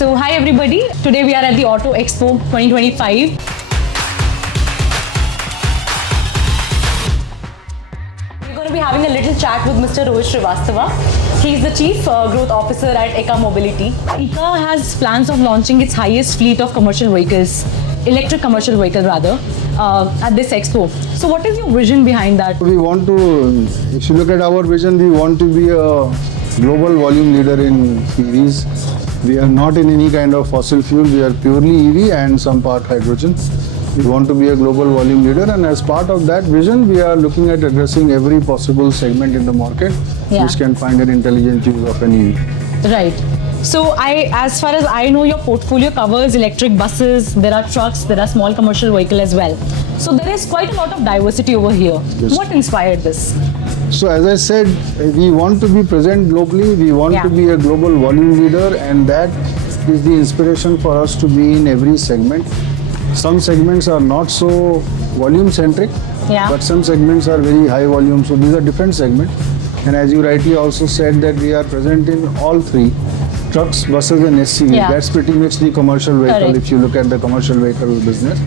So hi everybody, today we are at the Auto Expo 2025. We're going to be having a little chat with Mr. Rohit Srivastava. He's the Chief Growth Officer at EKA Mobility. EKA has plans of launching its highest fleet of commercial vehicles, electric commercial vehicle rather, at this expo. So what is your vision behind that? We want to, if you look at our vision, we want to be a global volume leader in EVs. We are not in any kind of fossil fuel, we are purely EV and some part hydrogen. We want to be a global volume leader, and as part of that vision, we are looking at addressing every possible segment in the market which can find an intelligent use of an EV. Right. So as far as I know, your portfolio covers electric buses, there are trucks, there are small commercial vehicle as well. So there is quite a lot of diversity over here. Yes. What inspired this? So as I said, we want to be present globally, we want to be a global volume leader, and that is the inspiration for us to be in every segment. Some segments are not so volume centric, but some segments are very high volume, so these are different segments. And as you rightly also said that we are present in all three, trucks, buses and SUVs. That's pretty much the commercial vehicle if you look at the commercial vehicle business.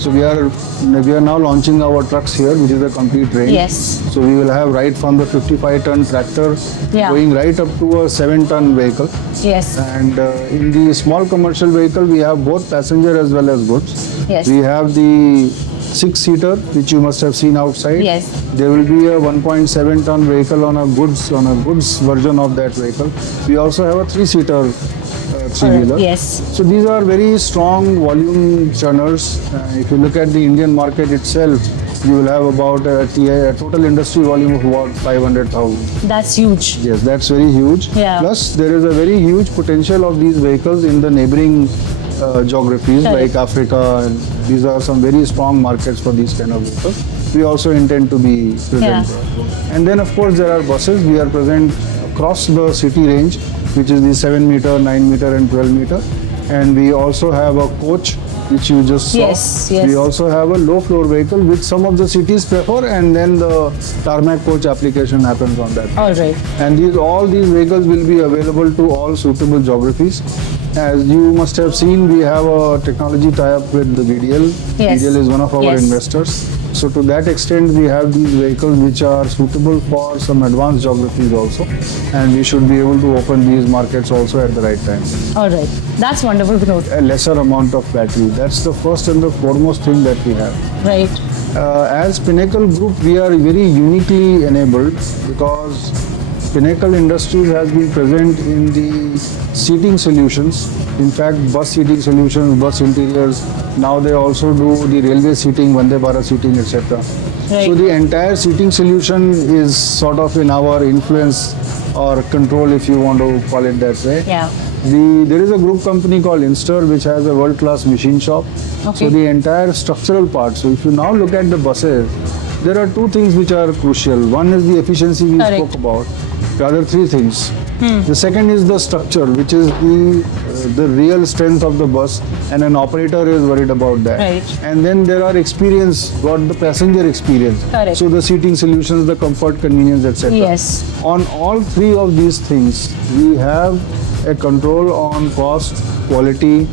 So we are now launching our trucks here, which is a complete range. Yes. So we will have right from the 55-ton tractor going right up to a 7-ton vehicle. Yes. And in the small commercial vehicle, we have both passenger as well as goods. Yes. We have the 6-seater, which you must have seen outside. Yes. There will be a 1.7-ton vehicle on a goods version of that vehicle. We also have a 3-seater three-wheeler. Yes. So these are very strong volume churners. If you look at the Indian market itself, you will have about a total industry volume of about 500,000. That's huge. Yes, that's very huge. Plus, there is a very huge potential of these vehicles in the neighboring geographies like Africa, and these are some very strong markets for these kind of vehicles. We also intend to be present there. And then of course there are buses. We are present across the city range, which is the 7 meter, 9 meter and 12 meter. And we also have a coach, which you just saw. Yes. We also have a low floor vehicle, which some of the cities prefer, and then the tarmac coach application happens on that. All right. And all these vehicles will be available to all suitable geographies. As you must have seen, we have a technology tie-up with the VDL. VDL is one of our investors. So to that extent, we have these vehicles which are suitable for some advanced geographies also. And we should be able to open these markets also at the right time. All right. That's wonderful to note. A lesser amount of battery. That's the first and the foremost thing that we have. Right. As Pinnacle Group, we are very uniquely enabled because Pinnacle Industries has been present in the seating solutions. In fact, bus seating solutions, bus interiors. Now they also do the railway seating, Vande Bharat seating, etc. So the entire seating solution is sort of in our influence or control, if you want to call it that way. There is a group company called Inster, which has a world-class machine shop. So the entire structural part. So if you now look at the buses, there are two things which are crucial. One is the efficiency we spoke about. The other three things. The second is the structure, which is the real strength of the bus, and an operator is worried about that. And then there are experience, what the passenger experience. So the seating solutions, the comfort, convenience, etc. On all three of these things, we have a control on cost, quality,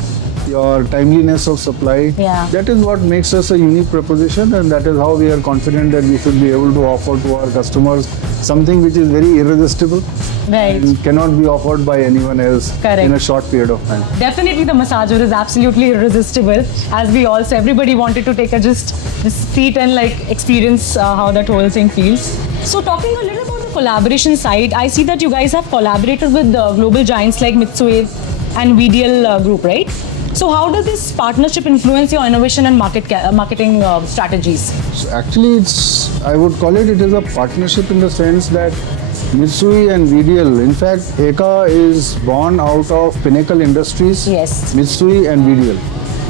your timeliness of supply. That is what makes us a unique proposition, and that is how we are confident that we should be able to offer to our customers something which is very irresistible and cannot be offered by anyone else in a short period of time. Definitely the massager is absolutely irresistible, as we also, everybody wanted to take this seat and experience how that whole thing feels. So talking a little about the collaboration side, I see that you guys have collaborated with global giants like Mitsui and VDL group, right? So how does this partnership influence your innovation and marketing strategies? So actually, I would call it is a partnership in the sense that Mitsui and VDL, in fact, EKA is born out of Pinnacle Industries, Mitsui and VDL.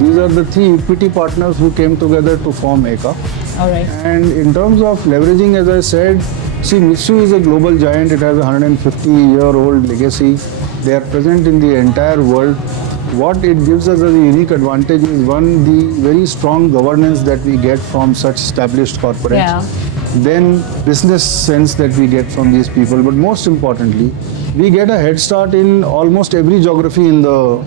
These are the three equity partners who came together to form EKA. All right. And in terms of leveraging, as I said, see, Mitsui is a global giant. It has a 150-year-old legacy. They are present in the entire world. What it gives us as a unique advantage is, one, the very strong governance that we get from such established corporates. then business sense that we get from these people. But most importantly, we get a head start in almost every geography in the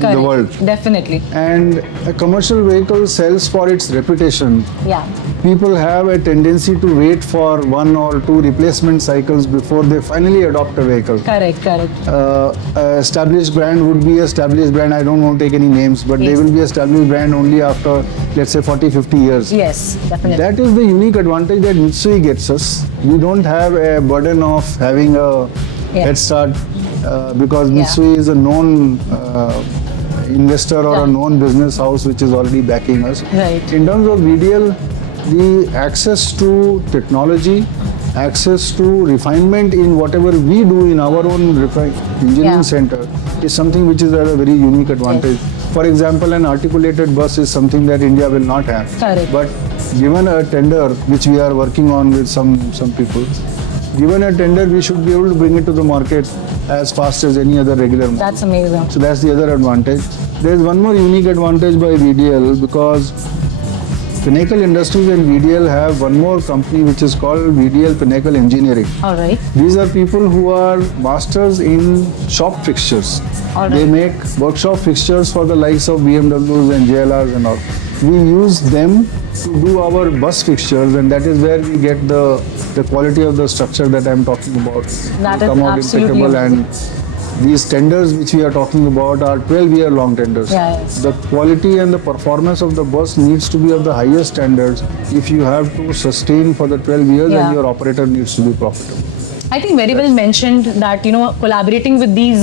world. Definitely. And a commercial vehicle sells for its reputation. Yeah. People have a tendency to wait for 1 or 2 replacement cycles before they finally adopt a vehicle. Correct. A established brand would be established brand. I don't want to take any names, but they will be established brand only after, let's say, 40, 50 years. Yes, definitely. That is the unique advantage that Mitsui gets us. We don't have a burden of having a head start because Mitsui is a known investor or a known business house which is already backing us. Right. In terms of VDL, the access to technology, access to refinement in whatever we do in our own engineering center is something which is a very unique advantage. For example, an articulated bus is something that India will not have. Correct. But given a tender, which we are working on with some people, given a tender, we should be able to bring it to the market as fast as any other regular market. That's amazing. So that's the other advantage. There is one more unique advantage by VDL because Pinnacle Industries and VDL have one more company which is called VDL Pinnacle Engineering. All right. These are people who are masters in shop fixtures. All right. They make workshop fixtures for the likes of BMWs and JLRs and all. We use them to do our bus fixtures, and that is where we get the quality of the structure that I'm talking about. That They is come out absolutely impeccable, and these tenders which we are talking about are 12-year long tenders. The quality and the performance of the bus needs to be of the highest standards if you have to sustain for the 12 years and your operator needs to be profitable. I think very well mentioned that, collaborating with these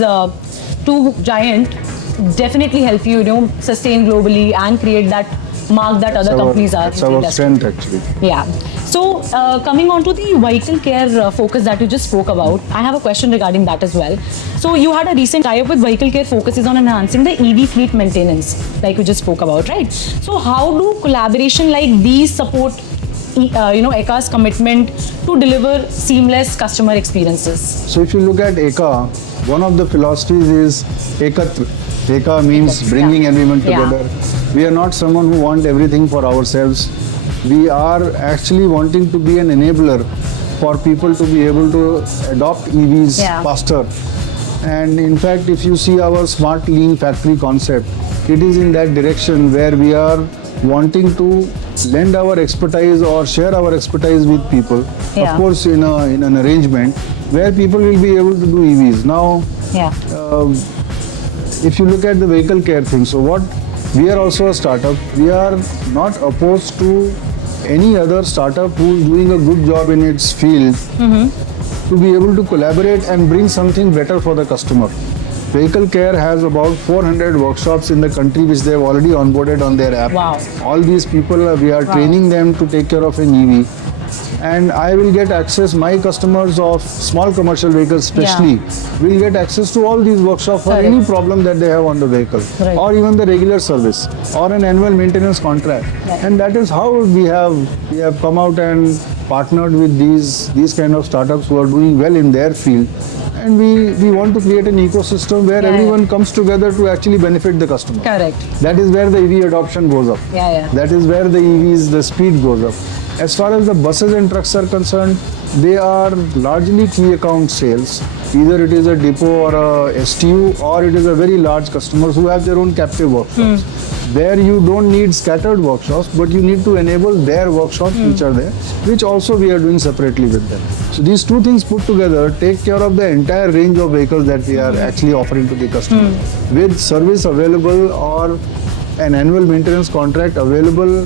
two giants definitely help you, sustain globally and create that mark that other companies are. That's our strength actually. Yeah. So coming on to the vehicle care focus that you just spoke about, I have a question regarding that as well. So you had a recent tie-up with Vehicle Care focuses on enhancing the EV fleet maintenance, like you just spoke about, right? So how do collaboration like these support EKA's commitment to deliver seamless customer experiences? So if you look at EKA, one of the philosophies is Ekatva. EKA means bringing everyone together. We are not someone who want everything for ourselves. We are actually wanting to be an enabler for people to be able to adopt EVs faster. And in fact, if you see our smart lean factory concept, it is in that direction where we are wanting to lend our expertise or share our expertise with people. Of course, in an arrangement where people will be able to do EVs. Now, if you look at the vehicle care thing, so what we are also a startup. We are not opposed to any other startup who is doing a good job in its field to be able to collaborate and bring something better for the customer. Vehicle Care has about 400 workshops in the country which they have already onboarded on their app. Wow. All these people, we are training them to take care of an EV. And I will get access, my customers of small commercial vehicles especially, will get access to all these workshops for any problem that they have on the vehicle, or even the regular service, or an annual maintenance contract. And that is how we have come out and partnered with these kind of startups who are doing well in their field. And we want to create an ecosystem where everyone comes together to actually benefit the customer. Correct. That is where the EV adoption goes up. That is where the EVs, the speed goes up. As far as the buses and trucks are concerned, they are largely key account sales. Either it is a depot or a STU, or it is a very large customers who have their own captive workshops. There you don't need scattered workshops, but you need to enable their workshops which are there, which also we are doing separately with them. So these two things put together take care of the entire range of vehicles that we are actually offering to the customer, with service available or an annual maintenance contract available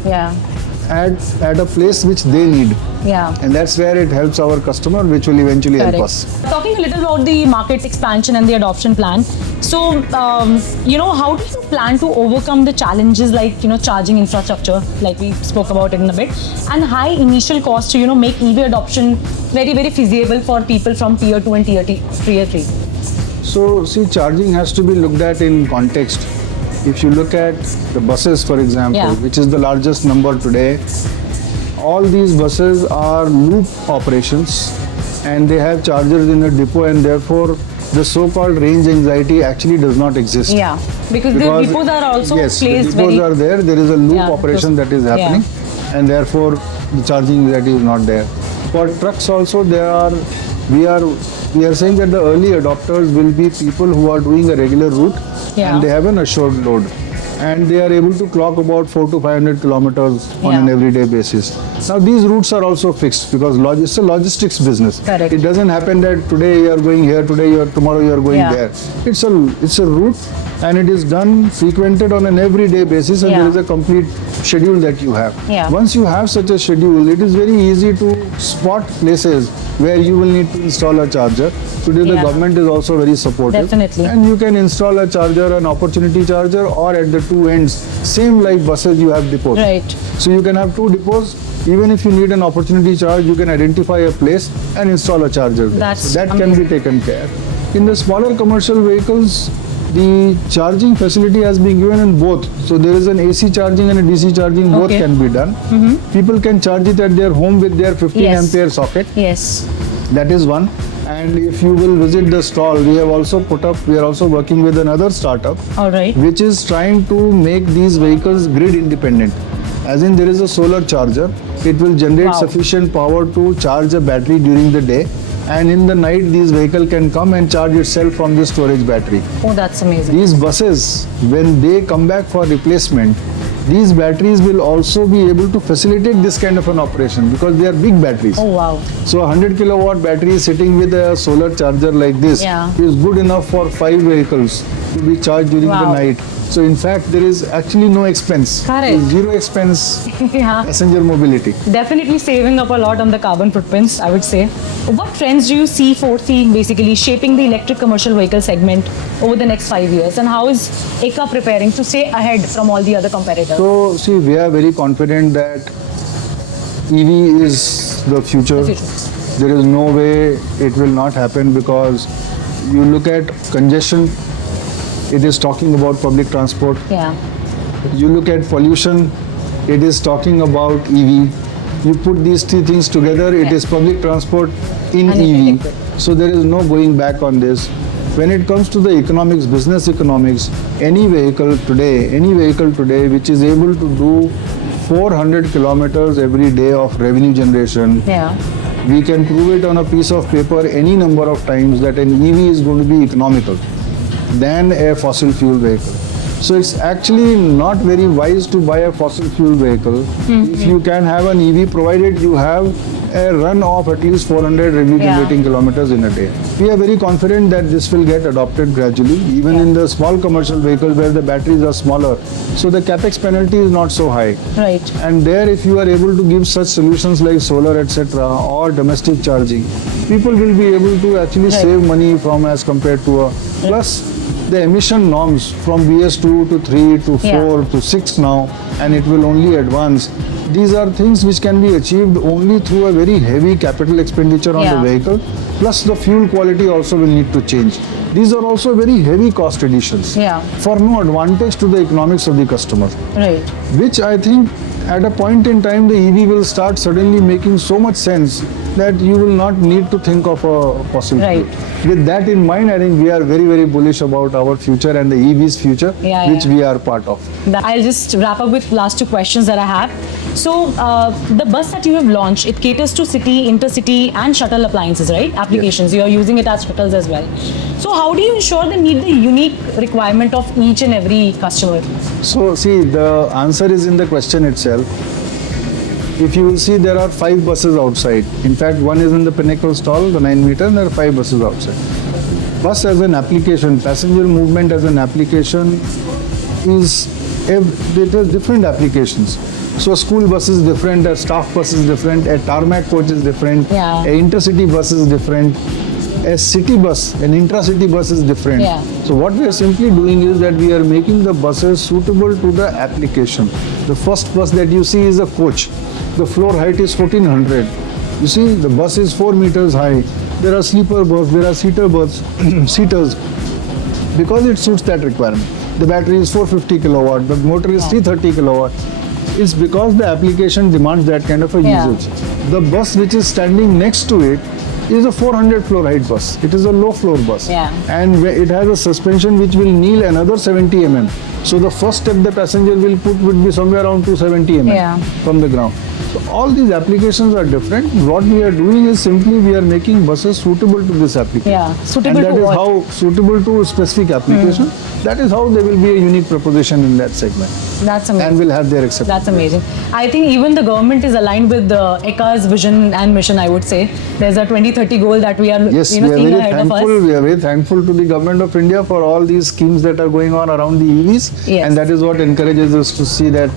at a place which they need. And that's where it helps our customer, which will eventually help us. Talking a little about the market expansion and the adoption plan. So, how do you plan to overcome the challenges like, charging infrastructure, like we spoke about it in a bit, and high initial cost to, make EV adoption very, very feasible for people from tier 2 and tier 3? So, see, charging has to be looked at in context. If you look at the buses, for example, which is the largest number today, all these buses are loop operations and they have chargers in the depot, and therefore the so-called range anxiety actually does not exist. Because the depots are also placed the depots are there. There is a loop operation that is happening, and therefore the charging that is not there. For trucks also, we are saying that the early adopters will be people who are doing a regular route Yeah. and they have an assured load. And they are able to clock about 400 to 500 kilometers on an Yeah. everyday basis. Now these routes are also fixed because it's a logistics business. Correct. It doesn't happen that today you are going here, tomorrow you are going Yeah. there. It's a route and it is done frequented on an everyday basis, and Yeah. there is a complete schedule that you have. Yeah. Once you have such a schedule, it is very easy to spot places where you will need to install a charger. Today the Yeah. government is also very supportive. Definitely. And you can install a charger, an opportunity charger, or at the two ends, same like buses you have depots. Right. So you can have two depots. Even if you need an opportunity charge, you can identify a place and install a charger there. That's So that can amazing. be taken care. In the smaller commercial vehicles, the charging facility has been given in both. So there is an AC charging and a DC charging, both Okay. can be done. People can charge it at their home with their 15 Yes. ampere socket. Yes. That is one. And if you will visit the stall, we are also working with another startup All right. which is trying to make these vehicles grid independent. As in, there is a solar charger. It will generate Wow. sufficient power to charge a battery during the day, and in the night these vehicle can come and charge itself from the storage battery. Oh, that's amazing. These buses, when they come back for replacement, these batteries will also be able to facilitate this kind of an operation because they are big batteries. Oh, wow. So a 100 kilowatt battery sitting with a solar charger like this Yeah. is good enough for 5 vehicles to be charged during the Wow. night. So in fact, there is actually no expense. Correct. Zero expense Yeah. passenger mobility. Definitely saving up a lot on the carbon footprints, I would say. What trends do you foresee basically shaping the electric commercial vehicle segment over the next 5 years? And how is EKA preparing to stay ahead from all the other competitors? So see, we are very confident that EV is the future. The future. There is no way it will not happen because you look at congestion, it is talking about public transport. Yeah. You look at pollution, it is talking about EV. You put these three things together, it Yeah. is public transport in And EV. electric. So there is no going back on this. When it comes to the economics, business economics, any vehicle today which is able to do 400 kilometers every day of revenue generation, Yeah. we can prove it on a piece of paper any number of times that an EV is going to be economical than a fossil fuel vehicle. So it's actually not very wise to buy a fossil fuel vehicle if you can have an EV, provided you have a run of at least 400 revenue generating kilometers in a day. We are very confident that this will get adopted gradually, even in the small commercial vehicles where the batteries are smaller. So the capex penalty is not so high. Right. And there, if you are able to give such solutions like solar, etc., or domestic charging, people will be able to actually save money from as compared to a. Plus, the emission norms from BS2 to 3 to 4 to 6 now, and it will only advance. These are things which can be achieved only through a very heavy capital expenditure on the vehicle. Plus, the fuel quality also will need to change. These are also very heavy cost additions for no advantage to the economics of the customer. Right. Which I think at a point in time the EV will start suddenly making so much sense that you will not need to think of a fossil fuel. With that in mind, I think we are very, very bullish about our future and the EV's future, which we are part of. I'll just wrap up with last two questions that I have. So the bus that you have launched, it caters to city, intercity and shuttle appliances, right? Applications. You are using it as shuttles as well. So how do you ensure they meet the unique requirement of each and every customer? So see, the answer is in the question itself. If you will see, there are 5 buses outside. In fact, one is in the Pinnacle stall, the 9 meter, and there are 5 buses outside. Bus as an application, passenger movement as an application it has different applications. So a school bus is different, a staff bus is different, a tarmac coach is different, a intercity bus is different, a city bus, an intra-city bus is different. So what we are simply doing is that we are making the buses suitable to the application. The first bus that you see is a coach. The floor height is 1400. You see, the bus is 4 meters high. There are sleeper berths, there are seater berths, seaters, because it suits that requirement. The battery is 450 kilowatt, the motor is 330 kilowatt. It's because the application demands that kind of a usage. The bus which is standing next to it is a 400 floor height bus. It is a low floor bus. And it has a suspension which will kneel another 70 mm. So the first step the passenger will put would be somewhere around 270 mm from the ground. So all these applications are different. What we are doing is simply we are making buses suitable to this application. Yeah, suitable and that to is what? how suitable to a specific application. That is how they will be a unique proposition in that segment. That's amazing. And will have their acceptance. That's amazing. I think even the government is aligned with the EKA's vision and mission, I would say. There's a 2030 goal that we are Yes, seeing we are very ahead thankful. of us. We are very thankful to the government of India for all these schemes that are going on around the EVs. Yes. And that is what encourages us to see that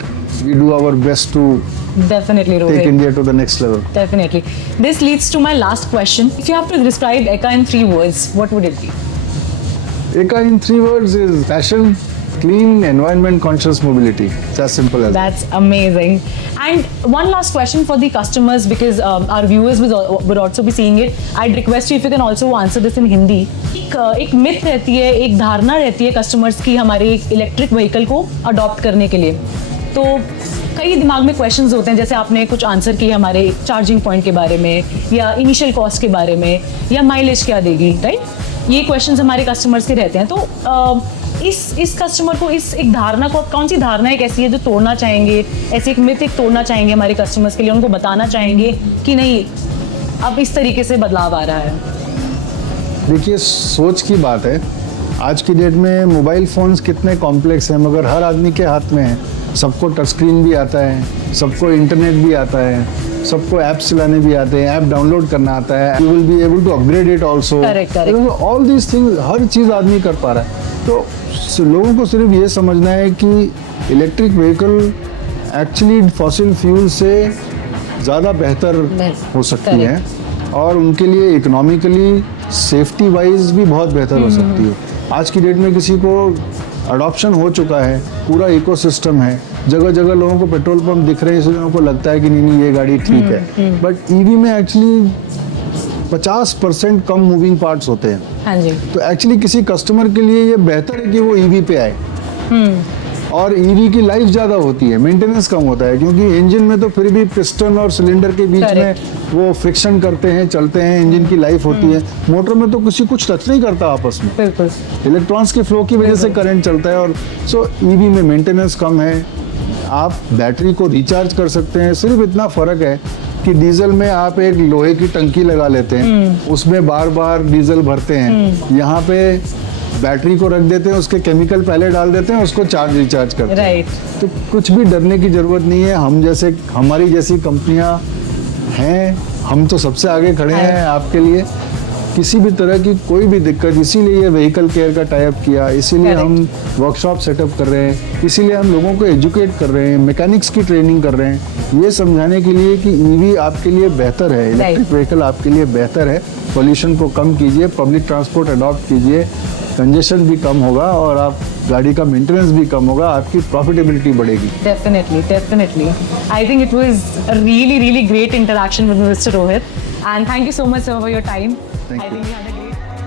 we do our best to Definitely, take Rohit. India to the next level. Definitely. This leads to my last question. If you have to describe EKA in 3 words, what would it be? EKA in 3 words is passion, clean, environment conscious mobility. It's as simple as that. That's amazing. And one last question for the customers, because our viewers would also be seeing it. I'd request you if you can also answer this in Hindi. एक myth रहती है, एक धारणा रहती है customers की हमारे electric vehicle को अडॉप्ट करने के लिए. तो कई दिमाग में क्वेश्चंस होते हैं, जैसे आपने कुछ आंसर किए हमारे चार्जिंग पॉइंट के बारे में, या इनिशियल कॉस्ट के बारे में, या माइलेज क्या देगी, राइट? ये क्वेश्चंस हमारे कस्टमर्स के रहते हैं. तो इस कस्टमर को, इस एक धारणा को, कौन सी धारणा एक ऐसी है जो तोड़ना चाहेंगे, ऐसे एक मिथ एक तोड़ना चाहेंगे हमारे कस्टमर्स के लिए, उनको बताना चाहेंगे कि नहीं अब इस तरीके से बदलाव आ रहा है? देखिए, सोच की बात है. आज की डेट में मोबाइल फ़ोन्स कितने कॉम्प्लेक्स हैं, मगर हर आदमी के हाथ में है. सबको टच स्क्रीन भी आता है, सबको इंटरनेट भी आता है, सबको ऐप्स चलाने भी आते हैं, ऐप डाउनलोड करना आता है. You will be able to upgrade it also. All these things, हर चीज़ आदमी कर पा रहा है. तो लोगों को सिर्फ ये समझना है कि electric vehicle actually fossil fuel से ज़्यादा बेहतर हो सकती है, और उनके लिए इकोनॉमिकली, सेफ्टी वाइज भी बहुत बेहतर हो सकती है. आज की डेट में किसी को अडॉप्शन हो चुका है, पूरा इकोसिस्टम है, जगह जगह लोगों को पेट्रोल पंप दिख रहे हैं, इसलिए लोगों को लगता है कि नहीं ये गाड़ी ठीक है. बट ईवी में एक्चुअली 50% कम मूविंग पार्ट्स होते हैं. हाँ जी. तो एक्चुअली किसी कस्टमर के लिए ये बेहतर है कि वो ईवी पे आए. और ईवी की लाइफ ज़्यादा होती है, मेंटेनेंस कम होता है, क्योंकि इंजन में तो फिर भी पिस्टन और सिलेंडर के बीच में वो फ्रिक्शन करते हैं, चलते हैं, इंजन की लाइफ होती है. मोटर में तो किसी कुछ टच नहीं करता आपस में. बिल्कुल. इलेक्ट्रॉन्स के फ्लो की वजह से करंट चलता है. और सो ईवी में मेंटेनेंस कम है. आप बैटरी को रिचार्ज कर सकते हैं. सिर्फ इतना फ़र्क है कि डीजल में आप एक लोहे की टंकी लगा लेते हैं, उसमें बार बार डीजल भरते हैं. यहाँ पे बैटरी को रख देते हैं, उसके केमिकल पहले डाल देते हैं, उसको चार्ज रिचार्ज करते हैं. तो कुछ भी डरने की ज़रूरत नहीं है. हमारी जैसी कंपनियां हैं, हम तो सबसे आगे खड़े हैं आपके लिए. किसी भी तरह की कोई भी दिक्कत, इसीलिए ये व्हीकल केयर का टाई अप किया, इसीलिए हम वर्कशॉप सेटअप कर रहे हैं, इसीलिए हम लोगों को एजुकेट कर रहे हैं, मैकेनिक्स की ट्रेनिंग कर रहे हैं, ये समझाने के लिए कि ईवी आपके लिए बेहतर है, इलेक्ट्रिक व्हीकल आपके लिए बेहतर है. पॉल्यूशन को कम कीजिए, पब्लिक ट्रांसपोर्ट अडॉप्ट कीजिए, कंजेशन भी कम होगा और आप गाड़ी का मेंटेनेंस भी कम होगा, आपकी प्रॉफिटेबिलिटी बढ़ेगी. Definitely. I think it was a really great interaction with Mr. Rohit, and thank you so much, sir, for your time. Thank you. I think we had a